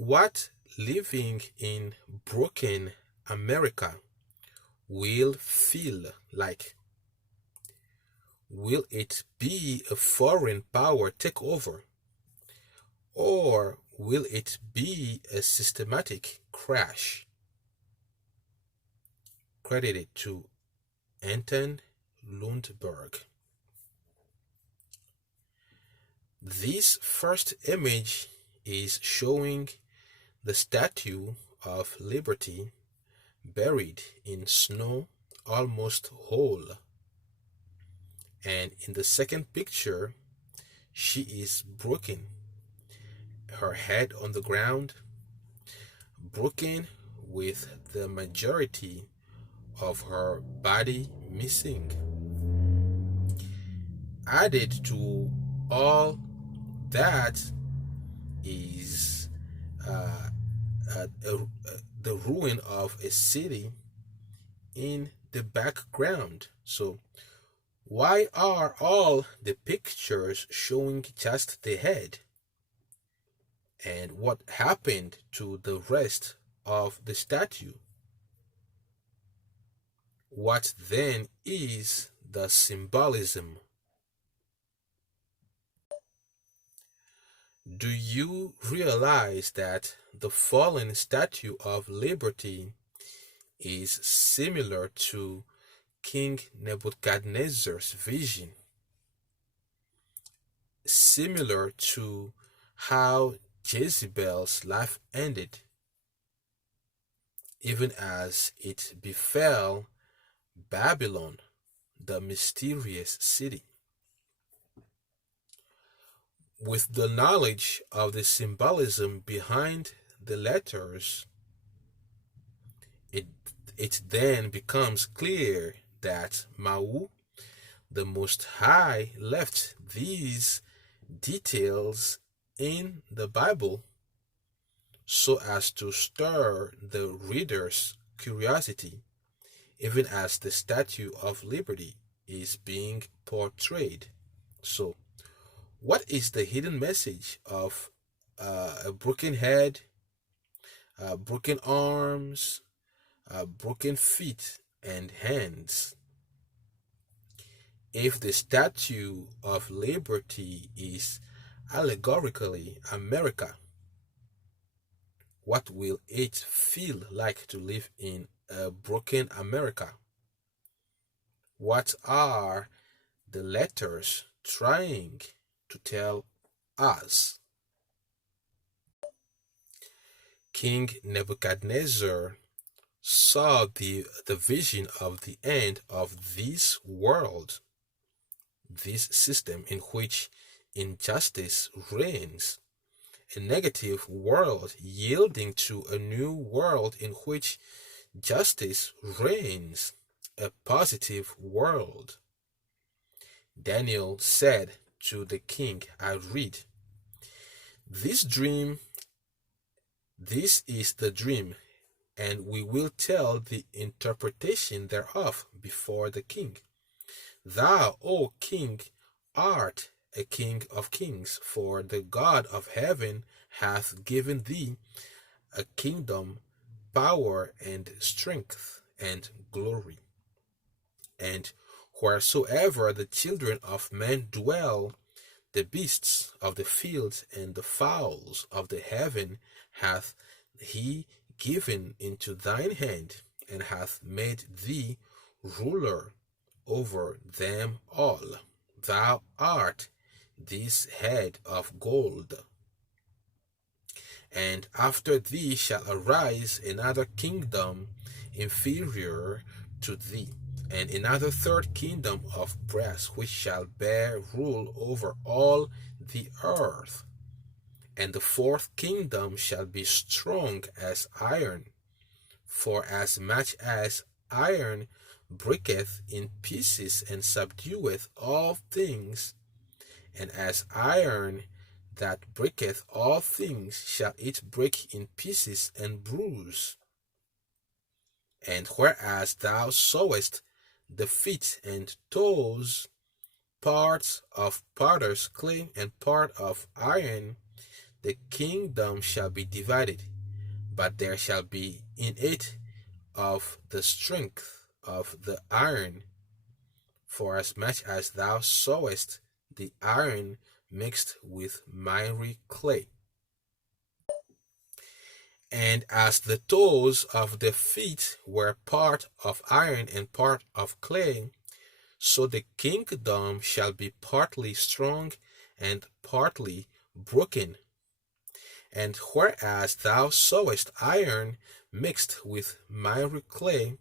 What living in broken America will feel like? Will it be a foreign power takeover? Or will it be a systematic crash? Credited to Anton Lundberg. This first image is showing the Statue of Liberty buried in snow, almost whole. And in the second picture, she is broken, her head on the ground, broken with the majority of her body missing. Added to all that is the ruin of a city in the background. So why are all the pictures showing just the head? And what happened to the rest of the statue? What then is the symbolism? Do you realize that the fallen Statue of Liberty is similar to King Nebuchadnezzar's vision? Similar to how Jezebel's life ended, even as it befell Babylon, the mysterious city. With the knowledge of the symbolism behind the letters, it then becomes clear that Mau, the Most High, left these details in the Bible so as to stir the reader's curiosity, even as the Statue of Liberty is being portrayed. So, what is the hidden message of a broken head, broken arms, broken feet and hands? If the Statue of Liberty is allegorically America, what will it feel like to live in a broken America? What are the letters trying to tell us? King Nebuchadnezzar saw the vision of the end of this world, this system in which injustice reigns, a negative world yielding to a new world in which justice reigns, a positive world. Daniel said to the king, I read, this is the dream, and we will tell the interpretation thereof before the king. Thou, O king, art a king of kings, for the God of heaven hath given thee a kingdom, power, and strength, and glory. And wheresoever the children of men dwell, the beasts of the field and the fowls of the heaven hath he given into thine hand, and hath made thee ruler over them all. Thou art this head of gold. And after thee shall arise another kingdom inferior to thee, and another third kingdom of brass, which shall bear rule over all the earth. And the fourth kingdom shall be strong as iron, for as much as iron breaketh in pieces and subdueth all things, and as iron that breaketh all things shall it break in pieces and bruise. And whereas thou sawest the feet and toes, parts of potter's clay and part of iron, the kingdom shall be divided, but there shall be in it of the strength of the iron, for as much as thou sawest the iron mixed with miry clay. And as the toes of the feet were part of iron and part of clay, so the kingdom shall be partly strong and partly broken. And whereas thou sawest iron mixed with miry clay,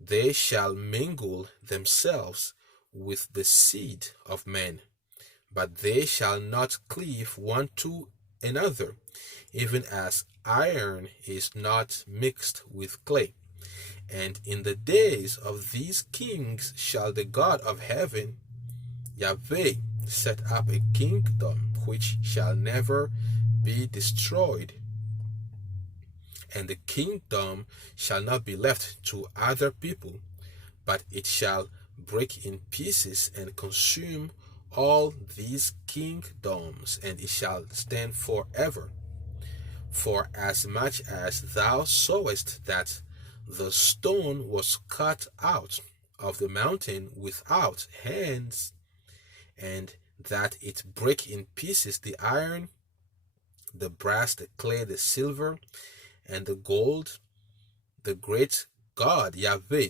they shall mingle themselves with the seed of men, but they shall not cleave one to another, even as iron is not mixed with clay. And in the days of these kings shall the God of heaven, Yahweh, set up a kingdom which shall never be destroyed. And the kingdom shall not be left to other people, but it shall break in pieces and consume all these kingdoms, and it shall stand forever. For as much as thou sawest that the stone was cut out of the mountain without hands, and that it brake in pieces the iron, the brass, the clay, the silver, and the gold, the great God Yahweh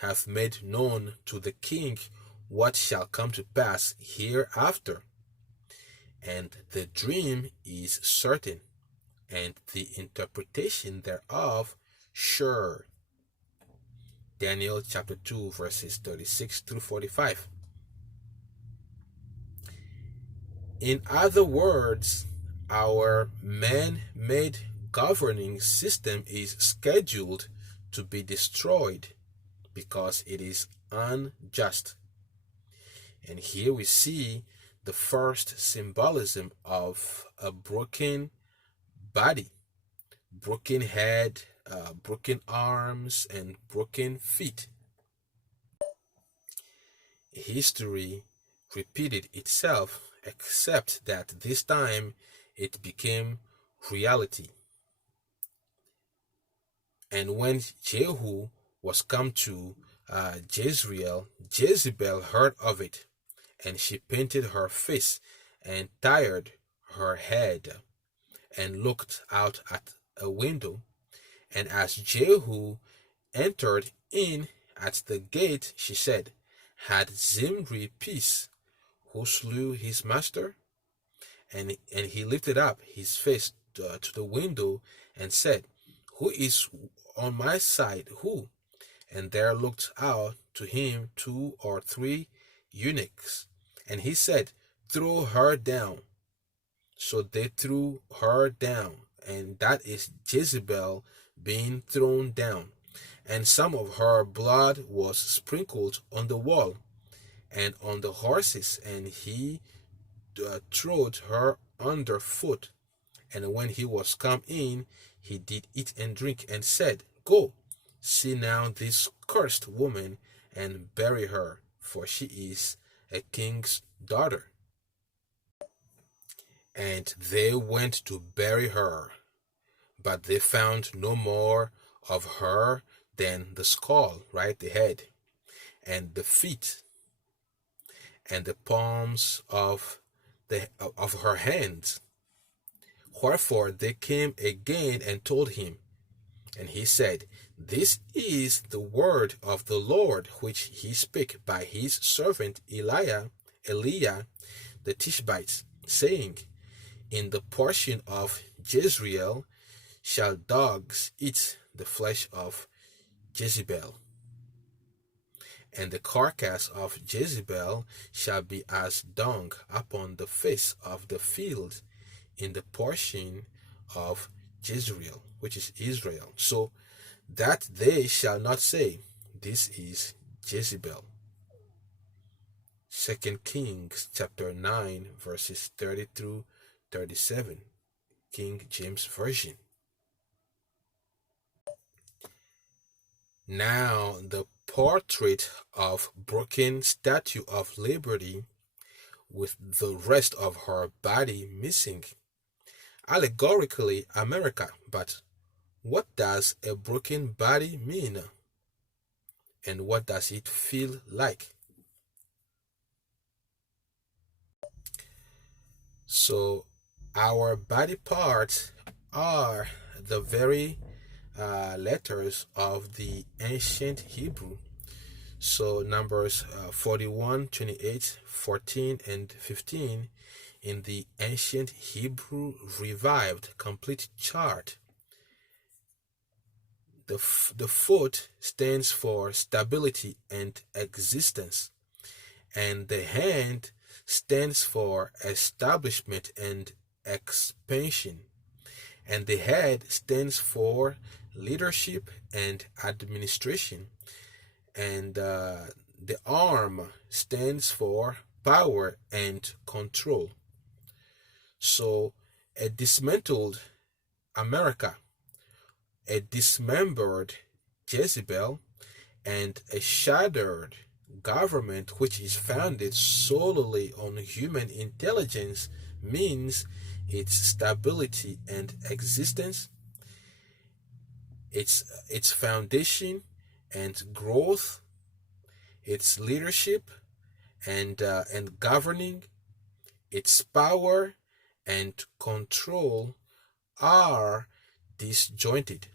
hath made known to the king what shall come to pass hereafter. And the dream is certain, and the interpretation thereof sure. Daniel chapter 2 verses 36 through 45. In other words, our man-made governing system is scheduled to be destroyed because it is unjust. And here we see the first symbolism of a broken body, broken head, broken arms, and broken feet. History repeated itself, except that this time it became reality. And when Jehu was come to Jezreel, Jezebel heard of it, and she painted her face and tired her head and looked out at a window. And as Jehu entered in at the gate, she said, Had Zimri peace, who slew his master? And he lifted up his face to the window and said, Who is on my side? Who? And there looked out to him 2 or 3 eunuchs. And he said, Throw her down. So they threw her down, and that is Jezebel being thrown down. And some of her blood was sprinkled on the wall and on the horses, and he trod her under foot. And when he was come in, he did eat and drink, and said, Go, see now this cursed woman, and bury her, for she is a king's daughter. And they went to bury her, but they found no more of her than the skull, right, the head, and the feet, and the palms of her hands. Wherefore they came again and told him, and he said, This is the word of the Lord which he spake by his servant Eliah the Tishbite, saying, In the portion of Jezreel shall dogs eat the flesh of Jezebel, and the carcass of Jezebel shall be as dung upon the face of the field in the portion of Jezreel, which is Israel, so that they shall not say, This is Jezebel. 2 Kings chapter 9 verses 30 through 37, King James Version. Now the portrait of broken Statue of Liberty with the rest of her body missing. Allegorically, America, but what does a broken body mean? And what does it feel like? So, our body parts are the very letters of the ancient Hebrew. So, Numbers 41, 28, 14, and 15 in the ancient Hebrew revived complete chart. The foot stands for stability and existence, and the hand stands for establishment and expansion, and the head stands for leadership and administration, and the arm stands for power and control. So, a dismantled America, a dismembered Jezebel, and a shattered government which is founded solely on human intelligence means its stability and existence, its foundation and growth, its leadership and governing, its power and control are disjointed.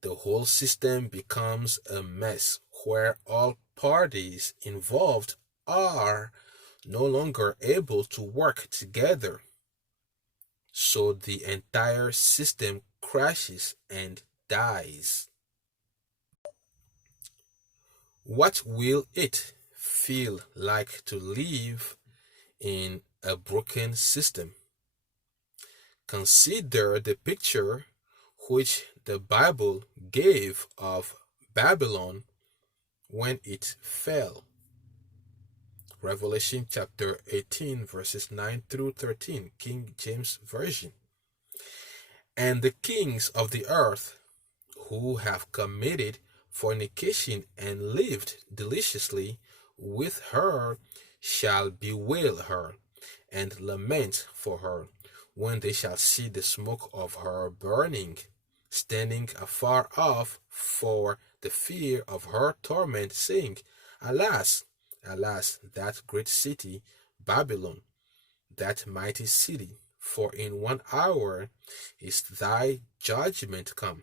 The whole system becomes a mess where all parties involved are no longer able to work together. So the entire system crashes and dies. What will it feel like to live in a broken system? Consider the picture which the Bible gave of Babylon when it fell. Revelation chapter 18, verses 9 through 13, King James Version. And the kings of the earth who have committed fornication and lived deliciously with her shall bewail her and lament for her when they shall see the smoke of her burning, standing afar off for the fear of her torment, saying, Alas, alas, that great city, Babylon, that mighty city, for in 1 hour is thy judgment come.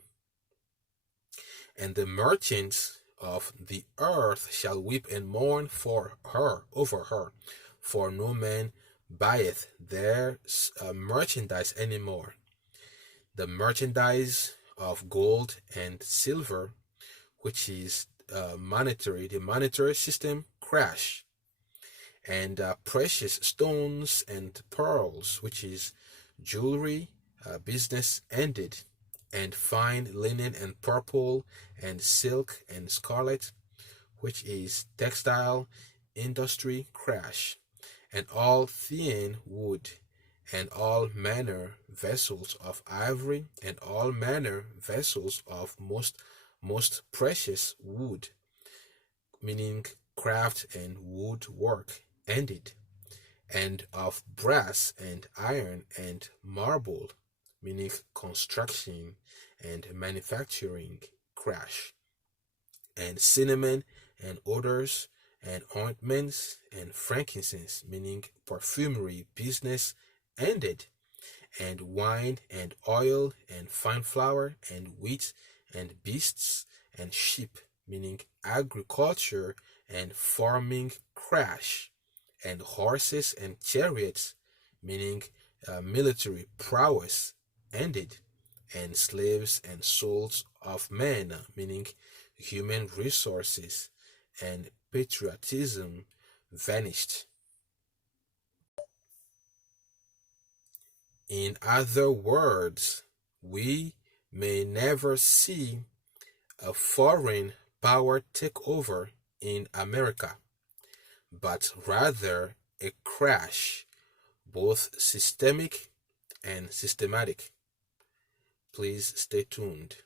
And the merchants of the earth shall weep and mourn for her, over her, for no man buyeth their merchandise any more. The merchandise of gold and silver, which is the monetary system, crash, and precious stones and pearls, which is jewelry, business ended, and fine linen and purple and silk and scarlet, which is textile industry, crash, and all thin wood, and all manner vessels of ivory, and all manner vessels of most precious wood, meaning craft and woodwork, ended, and of brass and iron and marble, meaning construction and manufacturing, crash, and cinnamon and odors and ointments and frankincense, meaning perfumery business, ended, and wine and oil and fine flour and wheat and beasts and sheep, meaning agriculture and farming, crash, and horses and chariots, meaning military prowess, ended, and slaves and souls of men, meaning human resources and patriotism, vanished. In other words, we may never see a foreign power take over in America, but rather a crash, both systemic and systematic. Please stay tuned.